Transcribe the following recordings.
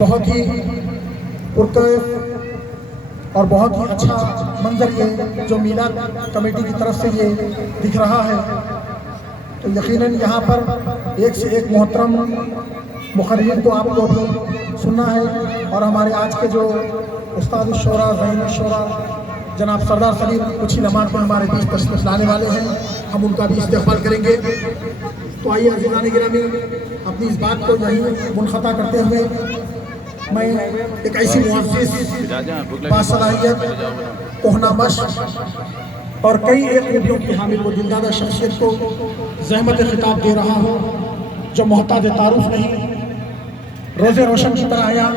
بہت ہی پرکیف اور بہت ہی اچھا منظر یہ جو میلاد کمیٹی کی طرف سے یہ دکھ رہا ہے، تو یقیناً یہاں پر ایک سے ایک محترم مقررین کو آپ کو بھی سننا ہے، اور ہمارے آج کے جو استاد الشورا ذہین الشورا جناب سردار سلیم کچھ ہی لمحات میں ہمارے بیچ تشریف لانے والے ہیں، ہم ان کا بھی استقبال کریں گے۔ تو آئیے عزیزان گرامی، اپنی اس بات کو یہیں منقطع کرتے ہوئے میں ایک ایسی معزز باصلاحیت کوہنا مشق اور کئی ایک خوبیوں کی حامل و دلدادہ شخصیت کو زحمت خطاب دے رہا ہوں، جو محتاج تعارف نہیں، روز روشن کی طرح آیا،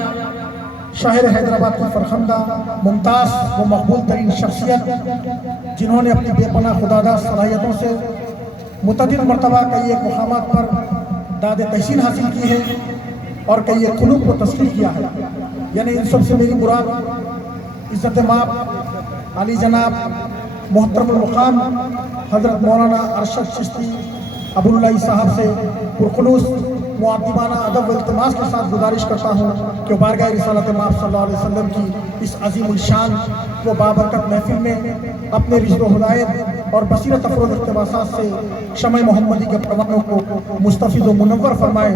شہر حیدرآباد کی فرخندہ ممتاز و مقبول ترین شخصیت، جنہوں نے اپنی بے پناہ خداداد صلاحیتوں سے متعدد مرتبہ کئی ایک مقامات پر داد تحسین حاصل کی ہے اور کئی ایک قلوب کو تسخیر کیا ہے۔ یعنی ان سب سے میری مراد عزت مآب علی جناب محترم المقام حضرت مولانا ارشد چشتی ابو اللہ صاحب سے پرخلوص معدبانہ ادب و التماس کے ساتھ گزارش کرتا ہوں کہ بارگاہ رسالت مآب صلی اللہ علیہ وسلم کی اس عظیم الشان و بابرکت محفل میں اپنے رشد و ہدایت اور بصیرت افروز اقتباسات سے شمع محمدی کے پروانوں کو مستفیض و منور فرمائے۔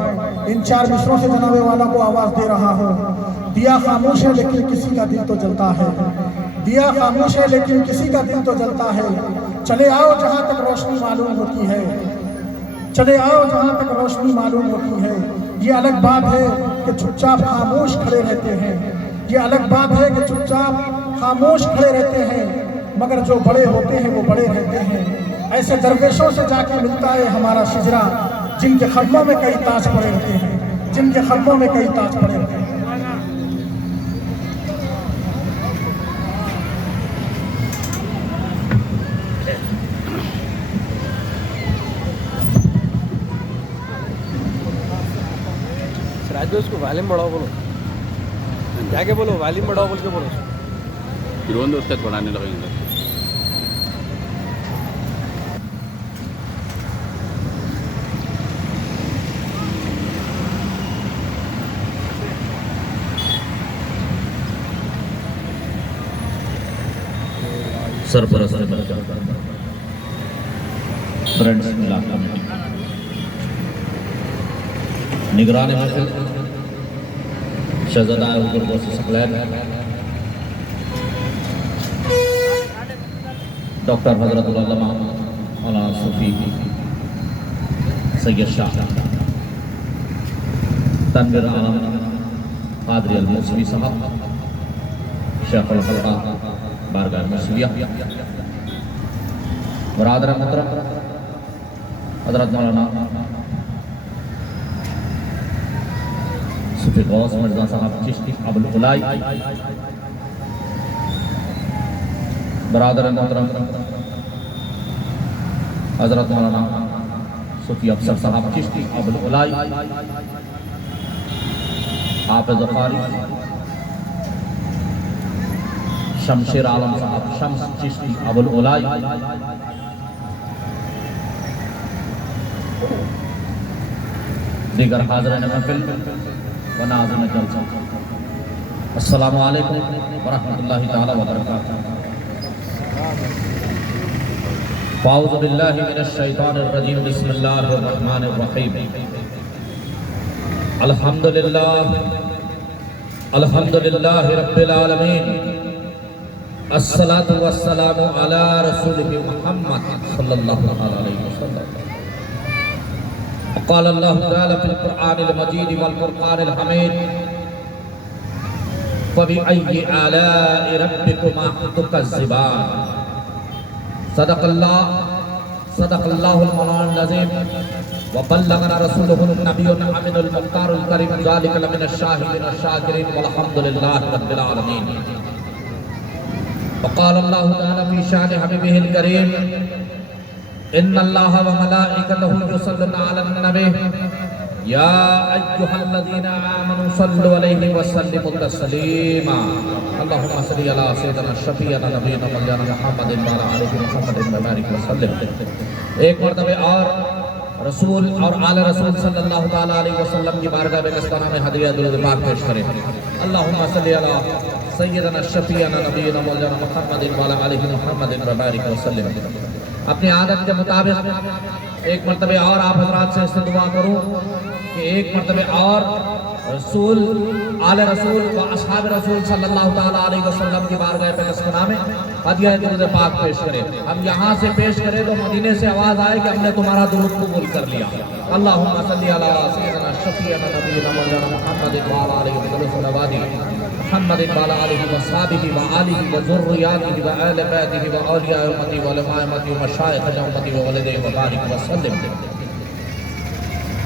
ان چار مصروں سے جناب والا کو آواز دے رہا ہوں۔ دیا خاموش ہے لیکن کسی کا دل تو جلتا ہے، دیا خاموش ہے لیکن کسی کا دل تو جلتا ہے، چلے آؤ جہاں تک روشنی معلوم ہوتی ہے، چلے آؤ جہاں تک روشنی معلوم ہوتی ہے۔ یہ الگ بات ہے کہ چپ چاپ خاموش کھڑے رہتے ہیں، یہ الگ بات ہے کہ چپ چاپ خاموش کھڑے رہتے ہیں، مگر جو بڑے ہوتے ہیں وہ بڑے رہتے ہیں۔ ایسے درویشوں سے جا کے ملتا ہے ہمارا شجرا، جن کے قدموں میں کئی تاج پڑے رہتے ہیں، جن کے قدموں میں کئی تاج پڑے رہتے ہیں۔ اس کو والیم بڑھاؤ بولو، جا کے بولو والیم بڑھاؤ بول کے بولو، پھر اس تک بڑھانے لگیں گے۔ سرپرست فرینڈز علاقہ نگران محفل شہزادہ ثقلین ڈاکٹر حضرت العلامہ مولانا صوفی سید شاہ تنویر عالم قادری الموسوی صاحب، شیخ الخلقہ بارگاہ موسویہ، برادر محترم حضرت مولانا صوفی غوث مرزا صاحب چشتی ابو العلائی، برادر محترم حضرت مولانا صوفی افسر صاحب چشتی ابو العلائی، حافظ قاری شمشیر عالم صاحب شمس چشتی ابو العلائی، دیگر حاضرین محفل و ناظرین جلسہ، السلام علیکم ورحمۃ اللہ تعالی وبرکاتہ۔ اعوذ باللہ من الشیطان الرجیم، بسم اللہ الرحمن الرحیم۔ الحمدللہ رب العالمین، الصلاة والسلام علی رسولہ محمد صلی اللہ علیہ وسلم۔ قال اللہ تعالی فی القرآن المجید والفرقان الحمید، فَبِأَيِّ آلَاءِ رَبِّكُمَا تُكَذِّبَانِ۔ صدق اللہ المولانا العظیم، وبلغنا رسولہ النبی الامین المختار الکریم، ذالک لمن الشاہدین والشاکرین، والحمد للہ رب العالمین۔ وقال اللہ تعالی فی شان حبیبہ الکریم، ان اللہ وملائکتہ یصلون علی النبی یا ایھا الذین آمنوا صلوا علیہ وسلموا تسلیما۔ اللہم صلی علی سیدنا شفیعنا نبینا مولانا محمد وعلی آلہ محمد وبارک وسلم۔ ایک مرتبہ اور رسول اور آل رسول صلی اللہ تعالیٰ علیہ وسلم کی بارگاہ میں دستانہ میں ہدیہ درود پاک پیش کریں. اللہم صلی علی سیدنا شفیعنا نبینا مولانا محمد وعلی آلہ محمد وبارک وسلم. اپنی عادت کے مطابق ایک مرتبہ اور آپ حضرات سے اس سے دعا کروں کہ ایک مرتبہ اور رسول آل رسول و اصحاب رسول صلی اللہ تعالیٰ علیہ وسلم کی بارگاہ پہ دستانہ میں ہدیہ درود پاک پیش کریں. ہم یہاں سے پیش کریں تو مدینے سے آواز آئے کہ ہم نے تمہارا درود قبول کر لیا. اللہم صلی علی سیدنا شفیعنا نبینا مولانا محمد وعلی آلہ محمد وعلی آلہ وصحبہ وآلہ وذریاتہ وآل بیتہ وأولیاء امتی وعلماء امتی ومشائخ امتی وولدہ وبارک وسلم.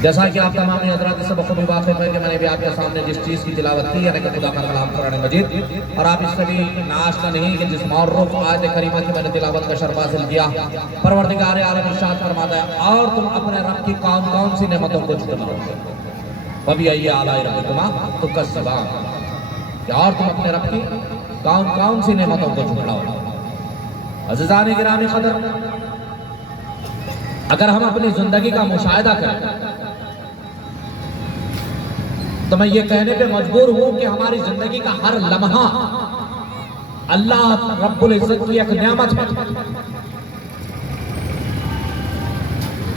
جیسا کہ آپ تمام حضرات اس سے بخوبی واقف ہے کہ میں نے بھی آپ کے سامنے جس چیز کی تلاوت کی یعنی کہ خدا کا کلام قرآن مجید، اور آپ اس سے بھی ناآشنا نہیں کہ جس معرف آیت کریمہ کی میں نے تلاوت کا شرف حاصل کیا. پروردگار عالم ارشاد فرماتا ہے اور تم اپنے رب کی کون کون سی نعمتوں کو جھٹلاؤ گے. فبأي آلاء ربكما تكذبان، کہ اور تم اپنے رب کی کون کون سی نعمتوں کو جھٹلاؤ گے. عزیزان گرامی قدر، اگر ہم اپنی زندگی کا مشاہدہ کریں تو میں یہ کہنے پہ مجبور ہوں کہ ہماری زندگی کا ہر لمحہ اللہ رب العزت کی ایک نعمت ہے.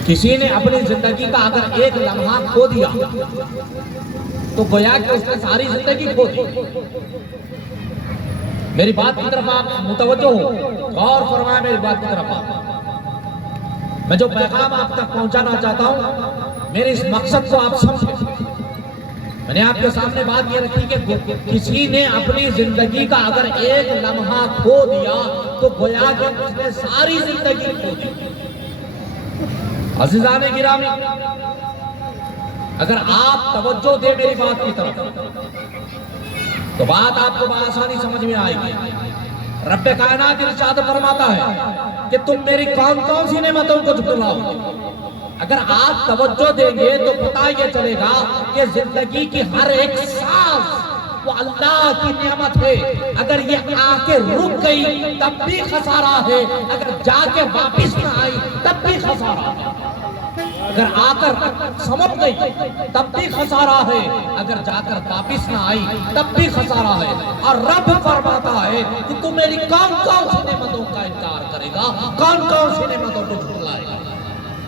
کسی نے اپنی زندگی کا اگر ایک لمحہ کھو دیا تو گویا کہ اس نے ساری زندگی کھو دی. میری بات کی طرف آپ متوجہ ہو، غور فرمائیں میری بات کی طرف آپ. میں جو پیغام آپ تک پہنچانا چاہتا ہوں میرے اس مقصد کو آپ سمجھیں. میں نے آپ کے سامنے بات یہ رکھی کہ کسی نے اپنی زندگی کا اگر ایک لمحہ کھو دیا تو گویا کہ اس نے ساری زندگی کھو دی. عزیزان گرامی، اگر آپ توجہ دیں میری بات کی طرف تو بات آپ کو بآسانی سمجھ میں آئے گی. رب کائنات ارشاد فرماتا ہے کہ تم میری کون کون سی نعمتوں کو جھٹلاؤ گے. اگر آپ توجہ دیں گے تو پتہ یہ چلے گا کہ زندگی کی ہر ایک سانس وہ اللہ کی نعمت ہے. اگر یہ آ کے رک گئی تب بھی خسارہ ہے، اگر جا کے واپس نہ آئی تب بھی خسارہ ہے. اگر آ کر سمجھ گئی تب بھی خسارہ ہے، اگر جا کر واپس نہ آئی تب بھی خسارہ ہے. اور رب فرماتا ہے کہ تو میری کون کون سی نعمتوں کا انکار کرے گا، کون کون سی نعمتوں کو جھٹلائے گا.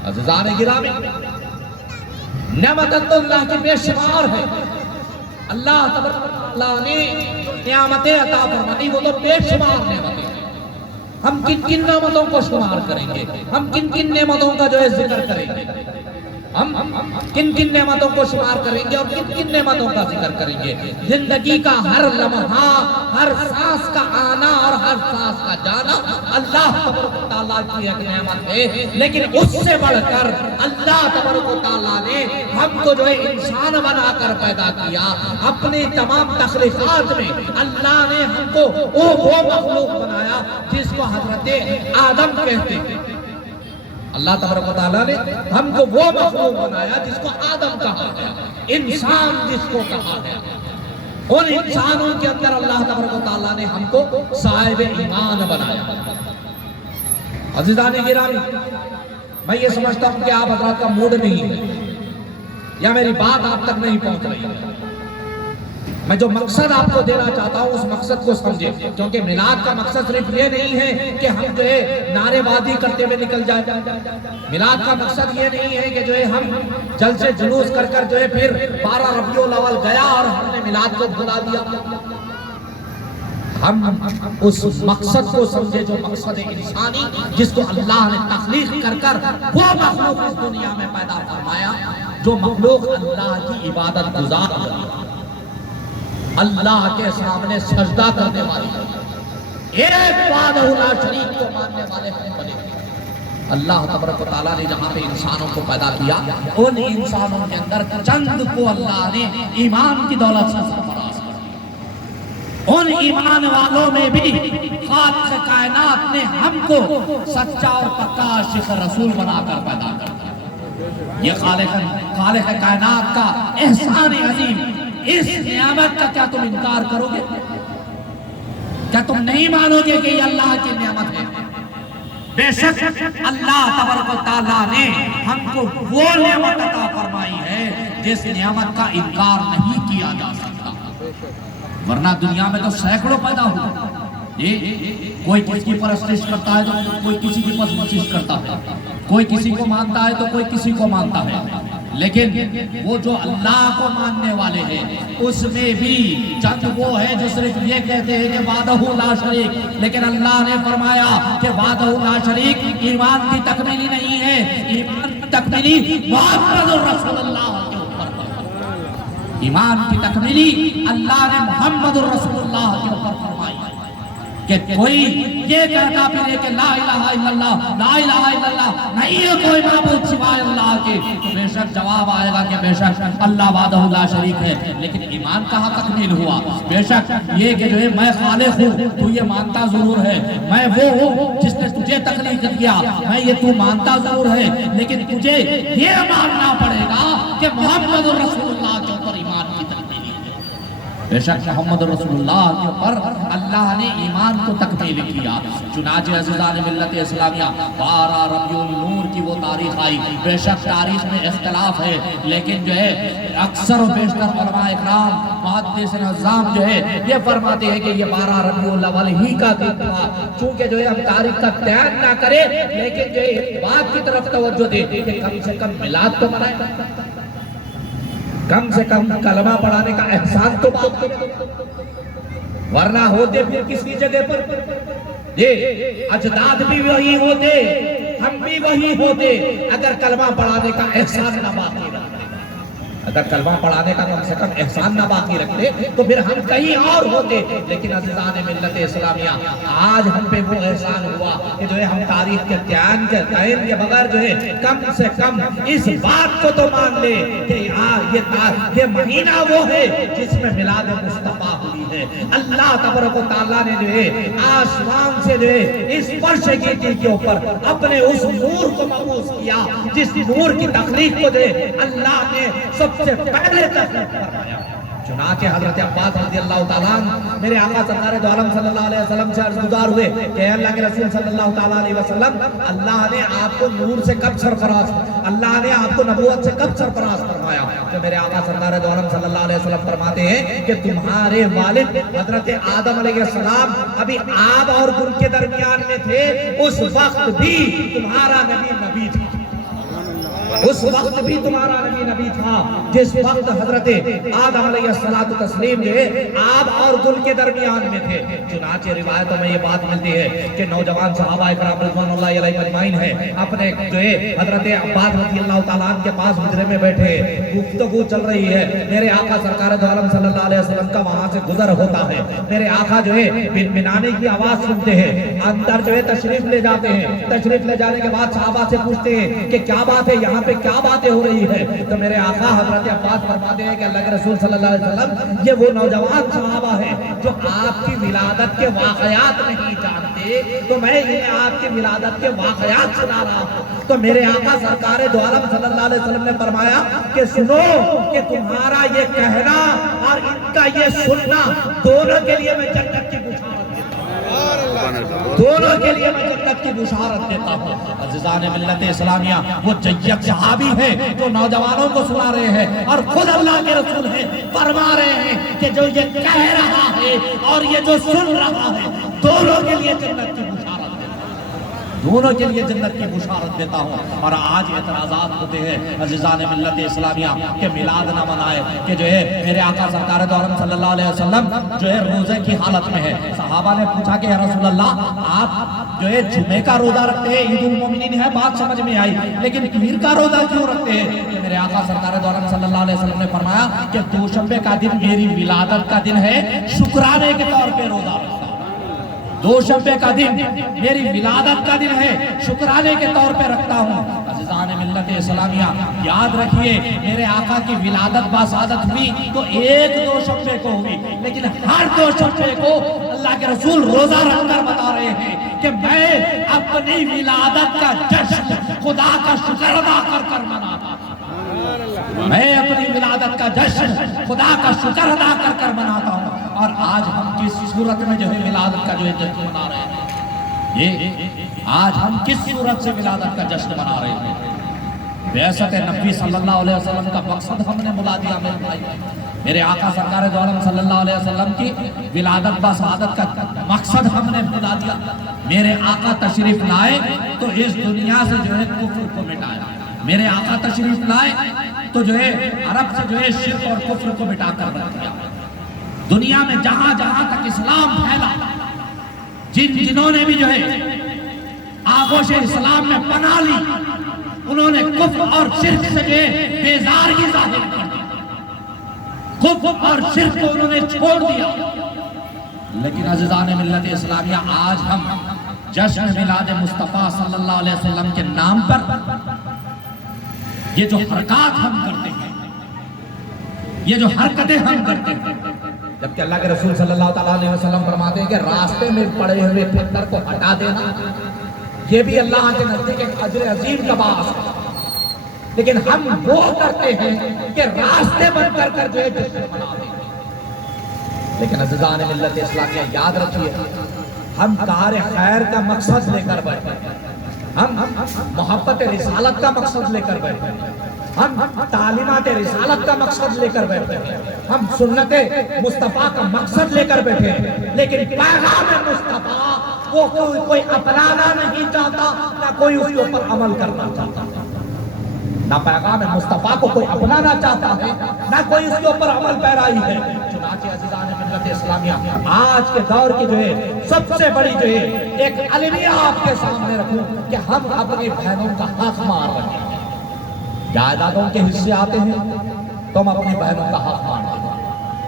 عزیزان گرامی، نعمت اللہ کی بے شمار ہے. اللہ تبارک نے نعمتیں عطا فرمائی، وہ تو بے شمار نعمتیں. ہم کن کن نعمتوں کو شمار کریں گے، ہم کن کن نعمتوں کا جو ہے ذکر کریں گے، ہم کن کن نعمتوں کو شمار کریں گے اور کن کن نعمتوں کا ذکر کریں گے. زندگی کا ہر لمحہ، ہر سانس کا آنا اور ہر سانس کا جانا اللہ تبارک و تعالیٰ کی ایک نعمت ہے. لیکن اس سے بڑھ کر اللہ تبارک و تعالیٰ نے ہم کو جو ہے انسان بنا کر پیدا کیا. اپنی تمام تخلیقات میں اللہ نے ہم کو وہ مخلوق بنایا جس کو حضرت آدم کہتے ہیں. اللہ تبارک و تعالیٰ نے ہم کو وہ مخلوق بنایا جس کو آدم کہا گیا، انسان جس کو کہا گیا. ان انسانوں کے اندر اللہ تبارک و تعالیٰ نے ہم کو صاحب ایمان بنایا. عزیزان گرامی، میں یہ سمجھتا ہوں کہ آپ حضرات کا موڈ نہیں ہے یا میری بات آپ تک نہیں پہنچ رہی ہے. میں جو مقصد آپ کو دینا چاہتا ہوں اس مقصد کو سمجھیں، کیونکہ میلاد کا مقصد صرف یہ نہیں ہے کہ ہم جو ہے نعرے بازی کرتے ہوئے نکل جائیں. میلاد کا مقصد یہ نہیں ہے کہ جو ہے ہم جلسے جلوس کر کر جو ہے پھر 12 ربیع الاول گیا اور ہم نے میلاد کو بھلا دیا. ہم اس مقصد کو سمجھے جو مقصد انسانی جس کو اللہ نے تخلیق کر کر وہ مخلوق اس دنیا میں پیدا فرمایا جو مخلوق اللہ کی عبادت گزار ہے، اللہ کے سامنے سجدہ کرنے والی، ایک وحدہ لا شریک کو ماننے والے ہم بنے. اللہ تبارک و تعالیٰ نے جہاں پہ انسانوں کو پیدا کیا ان انسانوں کے اندر چند کو اللہ نے ایمان کی دولت سے سرفراز کیا. ان ایمان والوں میں بھی خالق کائنات نے ہم کو سچا اور پکا عاشق رسول بنا کر پیدا کر دیا. یہ خالق کائنات کا احسان عظیم، اس نعمت کا کیا تم انکار کرو گے؟ کیا تم نہیں مانو گے کہ یہ اللہ کی نعمت ہے؟ بے شک اللہ تبارک و تعالیٰ نے ہم کو وہ نعمت عطا فرمائی ہے جس نعمت کا انکار نہیں کیا جا سکتا، ورنہ دنیا میں تو سینکڑوں پیدا ہو، کوئی کسی کی پرستش کرتا ہے تو کوئی کسی کی پرستش کرتا ہے، کوئی کسی کو مانتا ہے تو کوئی کسی کو مانتا ہے، لیکن وہ جو اللہ کو ماننے والے ہیں اس میں بھی چند وہ ہے جو صرف یہ کہتے ہیں کہ وحدہ لا شریک، لیکن اللہ نے فرمایا کہ وحدہ لا شریک ایمان کی تکمیلی نہیں ہے، ایمان کی تکمیلی محمد رسول اللہ کے اوپر، ایمان کی تکمیلی اللہ نے محمد رسول اللہ کے اوپر فرمائی کہ کوئی یہ کہتا پھر کہ لا الہ الا اللہ، لا الہ الا اللہ، نہیں ہے کوئی معبود سوائے اللہ کے، تو بے شک جواب آئے گا کہ بے شک اللہ وحدہ لا شریک ہے، لیکن ایمان کہاں تکمیل ہوا؟ بے شک یہ کہ جو ہے میں خالق ہوں تو یہ مانتا ضرور ہے، میں وہ ہوں جس نے تجھے تخلیق کیا، میں یہ تو مانتا ضرور ہے، لیکن تجھے یہ ماننا پڑے گا کہ محمد رسول اللہ کے اوپر ایمان کی تکمیل، بے شک محمد رسول اللہ کے اوپر اللہ نے ایمان کو تکمیل کیا۔ چنانچہ عزیزان ملت اسلامیہ 12 ربیع النور کی وہ تاریخ آئی، بے شک تاریخ میں اختلاف ہے، لیکن جو ہے اکثر و بیشتر علماء اکرام محدث نظام جو ہے یہ فرماتے ہیں کہ یہ 12 ربیع الاول ہی کا دن تھا، چونکہ جو ہے ہم تاریخ کا بیان نہ کریں لیکن جو ہے بات کی طرف توجہ دیں کہ کم سے کم میلاد تو منائیں، کم سے کم کلمہ پڑھانے کا احسان تو بات کریں، ورنہ ہوتے پھر کسی جگہ پر یہ اجداد بھی وہی ہوتے، ہم بھی وہی ہوتے، اگر کلمہ پڑھانے کا احسان نہ باقی رکھتے، اگر کلمہ پڑھانے کا کم سے کم احسان نہ باقی رکھتے تو پھر ہم کہیں اور ہوتے، لیکن عزیزان ملت اسلامیہ آج ہم پہ وہ احسان ہوا کہ جو ہے ہم تاریخ کے تعین کے بغیر جو ہے کم سے کم اس بات کو تو مان لے کہ یہ مہینہ وہ ہے جس میں میلاد مصطفیٰ ہوئی ہے، اللہ تبارک و تعالیٰ نے جو ہے آسمان سے جو ہے اس فرش گیتی کے اوپر اپنے اس نور کو مبعوث کیا جس نور کی تخلیق کو جو ہے اللہ نے سب سے پہلے تخلیق فرمایا۔ چنانچہ حضرت عباس رضی اللہ تعالیٰ عنہ میرے آقا سرکار دو عالم صلی اللہ علیہ وسلم سے عرض گزار ہوئے کہ اے اللہ کے رسول صلی اللہ تعالیٰ علیہ وسلم، اللہ نے آپ کو نور سے کب سرفراز، اللہ نے آپ کو نبوت سے کب سرفراز فرمایا؟ تو میرے آقا سرکار دو عالم صلی اللہ علیہ وسلم فرماتے ہیں کہ تمہارے والد حضرت آدم علیہ السلام ابھی آب اور گل کے درمیان میں تھے، اس وقت بھی تمہارا نبی تھا، اس وقت بھی تمہارا نبی تھا جس وقت حضرت آدم علیہ السلام جو ہے آب اور گل کے درمیان میں تھے۔ چنانچہ روایتوں میں یہ بات ملتی ہے کہ نوجوان صحابہ اکرام رضوان اللہ علیہ مجمعین ہیں، اپنے جو ہے حضرت عباس رضی اللہ تعالیٰ عنہ کے پاس حجرے میں بیٹھے، گفتگو چل رہی ہے، میرے آقا سرکار دو عالم صلی اللہ علیہ وسلم کا وہاں سے گزر ہوتا ہے، میرے آقا جو ہے بنانے کی آواز سنتے ہیں، اندر جو ہے تشریف لے جاتے ہیں، تشریف لے جانے کے بعد صحابہ سے پوچھتے ہیں کہ کیا بات ہے یہاں پہ کیا باتیں ہو رہی ہے؟ تو میرے آقا حضرت عباس فرماتے ہیں کہ اللہ کے رسول صلی اللہ علیہ وسلم یہ وہ نوجوان صحابہ ہیں جو آپ کی ولادت کے واقعات نہیں جانتے، تو میں انہیں آپ کی ولادت کے واقعات سنا رہا ہوں۔ تو میرے آقا سرکار دو عالم صلی اللہ علیہ وسلم نے فرمایا کہ سنو کہ تمہارا یہ کہنا اور ان کا یہ سننا دونوں کے لیے میں جنت کی بشارت دیتا ہوں، دونوں کے لیے میں جنت کی بشارت دیتا ہوں۔ عزیزان ملت اسلامیہ وہ جیب صحابی ہیں جو نوجوانوں کو سنا رہے ہیں اور خود اللہ کے رسول ہیں، فرما رہے ہیں کہ جو یہ کہہ رہا ہے اور یہ جو سن رہا ہے دونوں کے لیے جنت کی بشارت دیتا ہوں، دونوں کے لیے جنت کی بشارت دیتا ہوں۔ اور آج اعتراضات ہوتے ہیں عزیزان ملت اسلامیہ کہ میلاد نہ منائے، کہ جو ہے میرے آقا سرکار دو عالم صلی اللہ علیہ وسلم جو ہے روزے کی حالت میں ہے۔ صحابہ نے پوچھا کہ یا رسول اللہ آپ جو ہے جمعے کا روزہ رکھتے ہیں، عید المومنین ہے، بات سمجھ میں آئی، لیکن پیر کا روزہ کیوں رکھتے ہیں؟ کہ میرے آقا سرکار دو عالم صلی اللہ علیہ وسلم نے فرمایا کہ دوشنبے کا دن میری ولادت کا دن ہے، شکرانے کے طور پہ روزہ رکھتا ہوں۔ دوشنبے کا دن میری ولادت کا دن ہے، شکرانے کے طور پہ رکھتا ہوں۔ عزیزان ملت اسلامیہ یاد رکھیے میرے آقا کی ولادت باسعادت ہوئی تو ایک دوشنبے کو ہوئی، لیکن ہر دوشنبے کو اللہ کے رسول روزہ رکھ کر بتا رہے ہیں کہ میں اپنی ولادت کا جشن خدا کا شکر ادا کر کر مناتا ہوں، میں اپنی ولادت کا جشن خدا کا شکر ادا کر کر مناتا ہوں۔ اور آج ہم کس صورت میں جو ہے ولادت کا جو ہے جشن منا رہے ہیں؟ یہ آج ہم کس صورت سے ولادت کا جشن منا رہے ہیں؟ بعثت نبی صلی اللہ علیہ وسلم کا مقصد ہم نے بلا دیا میرے بھائی. میرے آقا سرکار دو عالم صلی اللہ علیہ وسلم کی ولادت با سعادت کا مقصد ہم نے بلا دیا. میرے آقا تشریف لائے تو اس دنیا سے جو ہے کفر کو مٹایا. میرے آقا تشریف لائے تو جو ہے عرب سے جو ہے شرک اور کفر کو مٹا کر رکھ دیا. دنیا میں جہاں جہاں تک اسلام پھیلا، جنہوں نے بھی جو ہے آغوش اسلام میں پناہ لی، انہوں نے کفر اور شرک سے جو ہے بیزارگی ظاہر کر دی. کفر اور شرک کو انہوں نے چھوڑ دیا. لیکن عزیزان ملت اسلامیہ، آج ہم جشن میلاد مصطفیٰ صلی اللہ علیہ وسلم کے نام پر یہ جو حرکات ہم کرتے ہیں، یہ جو حرکتیں ہم کرتے ہیں، جبکہ اللہ کے رسول صلی اللہ علیہ وسلم فرماتے ہیں کہ راستے میں پڑے ہوئے پتھر کو ہٹا دینا یہ بھی اللہ کے نزدیک ایک اجر عظیم کا باعث ہے. لیکن ہم وہ کرتے ہیں کہ راستے بند کر کر جو ہے جشن مناتے ہیں. لیکن عزیزان ملت اسلامیہ، یاد رکھیے، ہم کار خیر کا مقصد لے کر بیٹھے، ہم محبت رسالت کا مقصد لے کر بیٹھے، ہم تعلیمات رسالت کا مقصد لے کر بیٹھے، ہم سنت مصطفیٰ کا مقصد لے کر بیٹھے. لیکن پیغام مصطفیٰ وہ کوئی اپنانا نہیں چاہتا، نہ کوئی اس کے اوپر عمل کرنا چاہتا. نہ پیغام مصطفیٰ کو کوئی اپنانا چاہتا ہے، نہ کوئی اس کے اوپر عمل پیرائی ہے. چنانچہ عزیزان ملت اسلامیہ، آج کے دور کی جو ہے سب سے بڑی جو ہے ایک المیہ آپ کے سامنے رکھوں کہ ہم اپنی بہنوں کا حق مار رہے ہیں. جائیدادوں کے حصے آتے ہیں تو ہم اپنی بہنوں کا حق مارتے ہیں.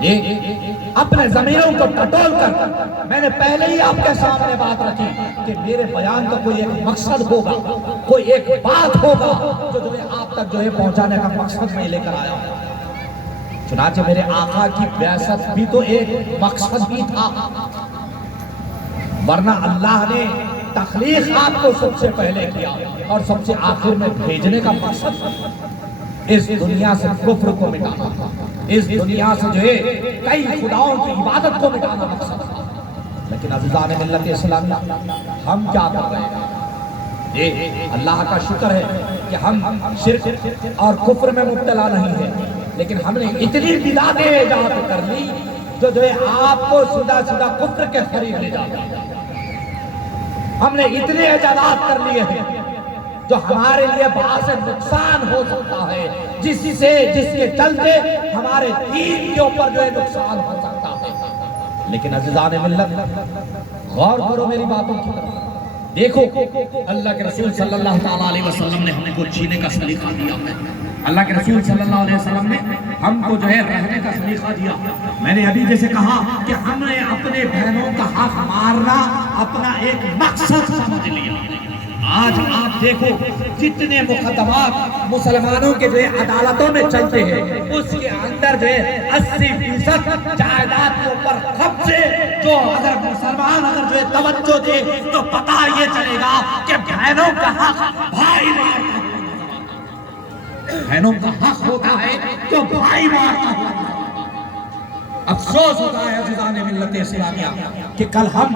یہ اپنے زمینوں کو ٹٹول کر، میں نے پہلے ہی آپ کے سامنے بات رکھی کہ میرے بیان کا کوئی ایک مقصد ہوگا، کوئی ایک بات ہوگا جو آپ تک جو ہے پہنچانے کا مقصد میں لے کر آیا. چنانچہ میرے آقا کی بعثت بھی تو ایک مقصد ہی تھا، ورنہ اللہ نے تخلیق آپ کو سب سے پہلے کیا اور سب سے آخر میں بھیجنے کا مقصد اس دنیا سے کفر کو مٹانا، اس دنیا سے جو ہے کئی خداؤں کی عبادت کو مٹانا مقصد تھا. لیکن عزیزان ملت اسلامیہ، ہم کیا کر رہے ہیں؟ یہ اللہ کا شکر ہے کہ ہم شرک اور کفر میں مبتلا نہیں ہیں، لیکن ہم نے اتنی بدعتیں ایجاد کر لی جو ہے آپ کو سیدھا سیدھا کفر کے قریب لے جاتے ہیں. ہم نے اتنے ایجادات کر لیے ہیں جو ہمارے لیے باعث نقصان ہو سکتا ہے، جس کے چلتے ہمارے دین کے اوپر جو ہے نقصان ہو سکتا ہے. لیکن عزیزان ملت، غور کرو میری باتوں کی طرف. دیکھو، اللہ کے رسول صلی اللہ تعالیٰ علیہ وسلم نے ہم کو جینے کا سلیقہ دیا ہے. اللہ کے رسول صلی اللہ علیہ وسلم نے ہم کو جو ہے رہنے کا سلیقہ دیا. میں نے ابھی جیسے کہا کہ ہم نے اپنے بہنوں کا حق مارنا اپنا ایک مقصد سمجھ لیا. آج آپ دیکھو جتنے مقدمات مسلمانوں کے جو عدالتوں میں چلتے ہیں، اس کے اندر جو ہے 80% جائیداد کے اوپر قبضے، جو اگر مسلمان اگر جو ہے توجہ دے تو پتہ یہ چلے گا کہ بہنوں کا حق بھائی مارتا ہے، بہنوں کا حق ہوتا ہے تو بھائی مارتا ہے. افسوس ہوتا ہے عزیزان ملت اسلامیہ کہ کل ہم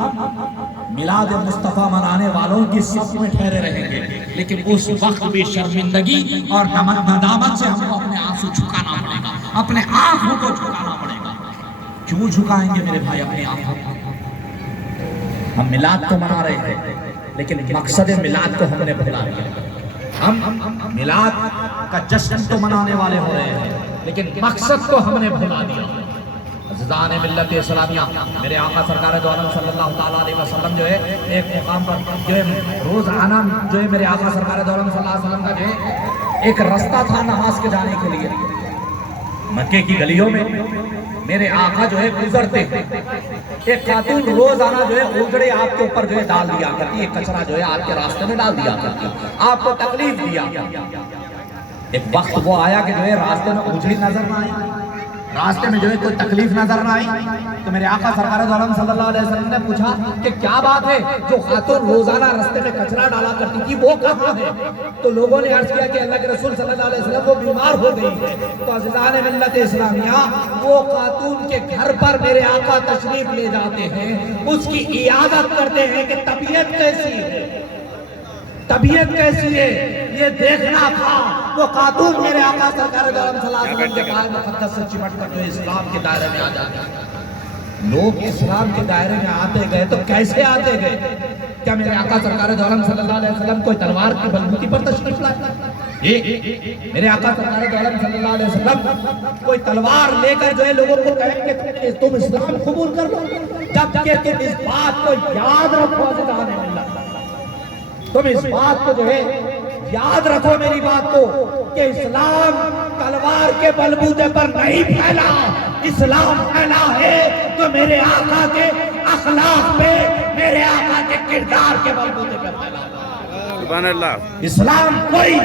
میلاد مصطفیٰ منانے والوں کی صف میں ٹھہرے رہیں گے، لیکن اس وقت بھی شرمندگی اور ندامت سے ہم کو اپنے آنسو جھکانا پڑے گا، اپنے آنکھوں کو جھکانا پڑے گا. کیوں جھکائیں گے میرے بھائی اپنے آنکھوں کو؟ ہم میلاد تو منا رہے ہیں، لیکن مقصد میلاد کو ہم نے بھلا دیا. ہم میلاد کا جشن تو منانے والے ہو رہے ہیں، لیکن مقصد کو ہم نے بھلا دیا. عزیزان ملت اسلامیہ، میرے آقا سرکار دو عالم صلی اللہ تعالیٰ علیہ وسلم جو ہے ایک مقام پر جو ہے روزانہ جو ہے میرے آقا سرکار دو عالم صلی اللہ علیہ وسلم کا جو ہے ایک رستہ تھا نماز کے جانے کے لیے. مکے کی گلیوں میں میرے آقا جو ہے گزرتے ہیں، ایک خاتون روزانہ جو ہے اجڑے آپ کے اوپر جو ہے ڈال دیا کرتی، ایک کچرا جو ہے آپ کے راستے میں ڈال دیا کرتی، آپ کو تکلیف دیا. ایک وقت وہ آیا کہ جو ہے راستے میں اجڑی نظر نہ آئی، راستے میں جو ہے کوئی تکلیف نظر نہ آئی تو میرے آقا سرکار دو عالم صلی اللہ علیہ وسلم نے پوچھا کہ کیا بات ہے جو خاتون روزانہ راستے میں کچرا ڈالا کرتی تھی وہ کہاں ہے؟ تو لوگوں نے عرض کیا کہ اللہ کے رسول صلی اللہ علیہ وسلم وہ بیمار ہو گئی ہے۔ تو عزیزان ملت اسلامیہ وہ خاتون کے گھر پر میرے آقا تشریف لے جاتے ہیں، اس کی عیادت کرتے ہیں کہ طبیعت کیسی ہے، طبیعت کیسی ہے، یہ دیکھنا تھا۔ وہ خاتون میرے آقا سرکار دو عالم صلی اللہ علیہ وسلم کے بال مقدس سے چمٹ کر جو اسلام کے دائرے میں آ جاتے ہیں۔ لوگ اسلام کے دائرے میں آتے گئے تو کیسے آتے گئے؟ کیا میرے آقا سرکار دو عالم صلی اللہ علیہ وسلم کوئی تلوار کی بلبوتی پر تشریف لائے؟ میرے آقا سرکار دو عالم صلی اللہ علیہ وسلم کوئی تلوار لے کر جو ہے لوگوں کو کہیں کہ تم اسلام قبول کر لو، جبکہ تم اس بات کو یاد رکھو عزیزان ملت، تم اس بات کو جو ہے یاد رکھو میری بات کو کہ اسلام تلوار کے بلبوتے پر نہیں پھیلا، اسلام پھیلا ہے تو میرے آقا کے اخلاق پہ، میرے آقا کے کردار کے بلبوتے پر پھیلا۔ سبحان اللہ۔ اسلام کوئی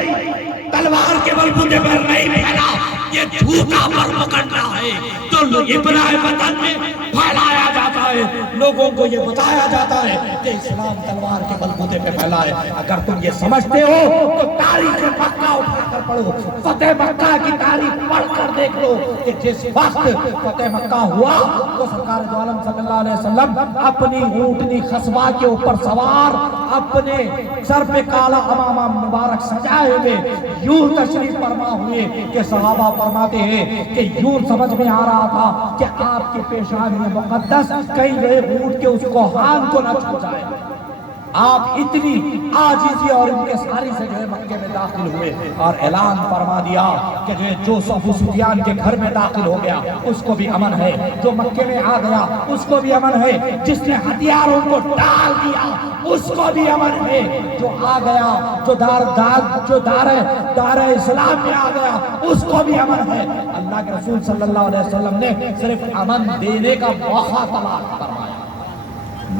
تلوار کے بلبوتے پر نہیں پھیلا، یہ جھوٹا پروپیگنڈا ہے جو ابن وطن میں پھیلایا جاتا ہے، لوگوں کو یہ بتایا جاتا ہے کہ اسلام تلوار کے بلبوتے پہ پھیلا ہے۔ اگر تم یہ سمجھتے ہو تو تاریخ مکہ اٹھا کر پڑھو، فتح مکہ کی تاریخ پڑھ کر دیکھ لو کہ جس وقت فتح مکہ ہوا تو سرکار دو عالم صلی اللہ علیہ وسلم اپنی اونٹنی خصبہ کے اوپر سوار، اپنے سر پہ کالا امامہ مبارک سجائے ہوئے یوں تشریف فرما ہوئے کہ صحابہ فرماتے ہیں کہ یوں سمجھ میں آ رہا تھا کہ آپ کے پیشانی مقدس کہیں گئے اونٹ کے اس کوہان کو نہ چھو جائے۔ آپ اتنی عاجزی اور انکساری سے جو ہے مکے میں داخل ہوئے اور اعلان فرما دیا کہ جو ابو سفیان کے گھر میں داخل ہو گیا اس کو بھی امن ہے، جو مکے میں آ گیا اس کو بھی امن ہے، جس نے ہتھیاروں کو ڈال دیا اس کو بھی امن ہے، جو آ گیا جو دار اسلام میں آ گیا اس کو بھی امن ہے۔ اللہ کے رسول صلی اللہ علیہ وسلم نے صرف امن دینے کا موقع تلاش فرمایا،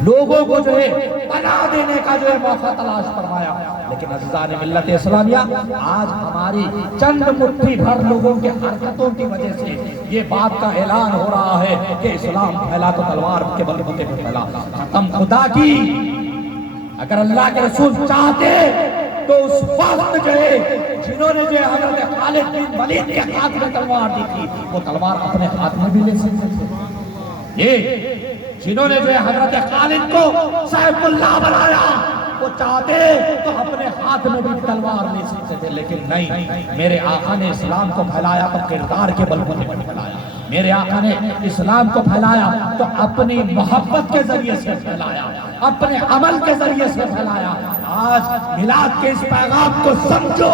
لوگوں کو جو ہے پناہ دینے کا جو ہے موقع تلاش فرمایا۔ لیکن عزیزان ملت اسلامیہ آج ہماری چند مٹھی بھر لوگوں کے حرکتوں کی وجہ سے یہ بات کا اعلان ہو رہا ہے کہ اسلام پھیلا تو تلوار کے بلبوتے پہ پھیلا۔ ختم خدا کی، اگر اللہ کے رسول چاہتے تو اس وقت جو ہے جنہوں نے جو ہے حضرت خالد بن ولید کے ہاتھ میں تلوار دی تھی وہ تلوار اپنے ہاتھ میں بھی لے سکتے تھے۔ یہ جنہوں نے جو ہے حضرت خالد کو سیف اللہ بنایا وہ چاہتے تو اپنے ہاتھ میں بھی تلوار لے سکتے تھے، لیکن نہیں، میرے آقا نے اسلام کو پھیلایا تو کردار کے بلبوتے پر پھیلایا، میرے آقا نے اسلام کو پھیلایا تو اپنی محبت کے ذریعے سے پھیلایا، اپنے عمل کے ذریعے سے پھیلایا۔ آج میلاد کے اس پیغام کو سمجھو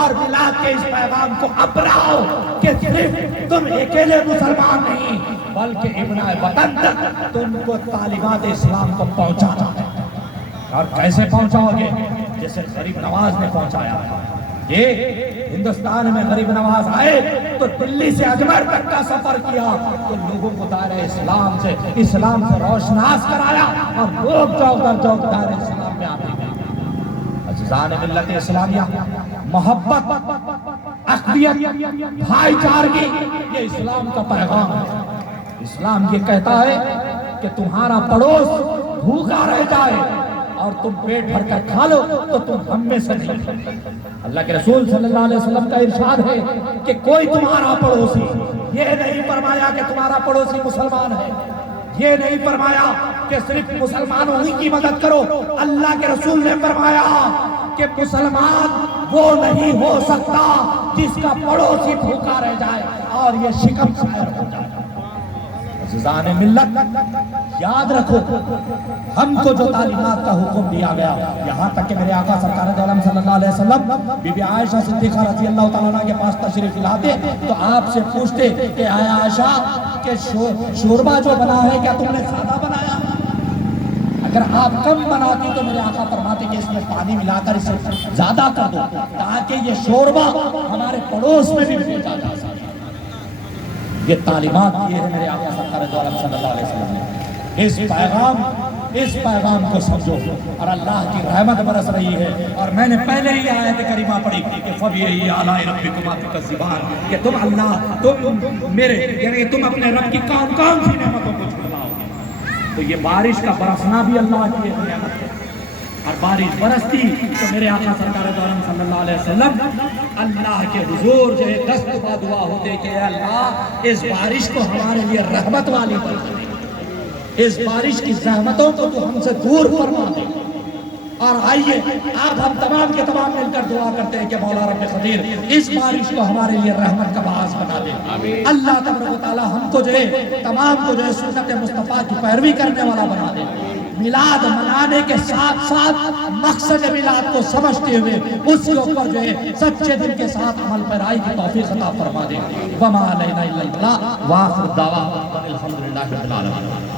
اور میلاد کے اس پیغام کو اپناؤ کہ صرف تم اکیلے مسلمان نہیں بلکہ ابن وطن تک تم کو تعلیمات اسلام کو پہنچانا ہے۔ اور کیسے پہنچاؤ گے؟ جیسے غریب نواز نے پہنچایا تھا۔ یہ ہندوستان میں غریب نواز آئے تو دلی سے اجمیر تک کا سفر کیا تو لوگوں کو دائرہ اسلام سے روشناس کرایا اور لوگ چوک در چوک دائرہ اسلام میں آتے ہیں۔ عزیزان ملت اسلامیہ، محبت، اخویت، بھائی چارگی یہ اسلام کا پیغام ہے۔ اسلام یہ کہتا ہے کہ تمہارا پڑوس بھوکا رہ جائے اور تم پیٹ بھر کر کھا لو تو تم ہم میں سے نہیں۔ اللہ کے رسول صلی اللہ علیہ وسلم کا ارشاد ہے کہ کوئی تمہارا پڑوسی، یہ نہیں فرمایا کہ تمہارا پڑوسی مسلمان ہے، یہ نہیں فرمایا کہ صرف مسلمانوں ہی کی مدد کرو، اللہ کے رسول نے فرمایا کہ مسلمان وہ نہیں ہو سکتا جس کا پڑوسی بھوکا رہ جائے اور یہ شکم شاعر ہو جائے۔ عزیزان ملت، یاد رکھو ہم کو جو تعلیمات کا حکم دیا گیا، یہاں تک کہ میرے آقا سرکار دو عالم صلی اللہ علیہ وسلم بی بی عائشہ صدیقہ رضی اللہ تعالیٰ عنہ کے پاس تشریف لاتے تو آپ سے پوچھتے کہ اے عائشہ کہ شوربہ جو بنا ہے کیا تم نے سادہ بنایا؟ اگر آپ کم بناتی تو میرے آقا فرماتے کہ اس میں پانی ملا کر اسے زیادہ کر دو تاکہ یہ شوربہ ہمارے پڑوس میں بھی بھیجا جا سکے۔ یہ تعلیمات دیے ہیں میرے آقا سرکار دو عالم صلی اللہ علیہ وسلم نے۔ اس پیغام اس پیغام کو سمجھو اور اللہ کی رحمت برس رہی ہے. اور میں نے پہلے ہی آیت کریمہ پڑھی کہ فَبِأَيِّ آلَاءِ رَبِّكُمَا تُكَذِّبَانِ کہ تم اللہ تم میرے یعنی تم اپنے رب کی کون کون سی نعمتوں کو جھٹلاؤ گے. تو یہ بارش کا برسنا بھی اللہ کی ایک نعمت ہے. اور بارش برستی تو میرے آقا سرکار دو عالم صلی اللہ علیہ وسلم اللہ کے حضور جو ہے دست با دعا ہوتے کہ اے اللہ اس بارش کو ہمارے لیے رحمت والی بنا دے, اس بارش کی زحمتوں کو تو ہم سے دور فرما دے. اور آئیے آپ ہم تمام کے تمام مل کر دعا کرتے ہیں کہ مولا رب قدیر اس بارش کو ہمارے لیے رحمت کا باعث بنا دے. اللہ تبارک و تعالی ہم کو جو ہے تمام کو جو ہے سنت مصطفیٰ کی پیروی کرنے والا بنا دے. میلاد منانے کے ساتھ ساتھ مقصد میلاد کو سمجھتے ہوئے اس کے اوپر جو ہے سچے دل کے ساتھ عمل پیرائی کی توفیق عطا فرما دے. وما علینا الا البلاغ وآخر دعوانا الحمدللہ رب العالمین.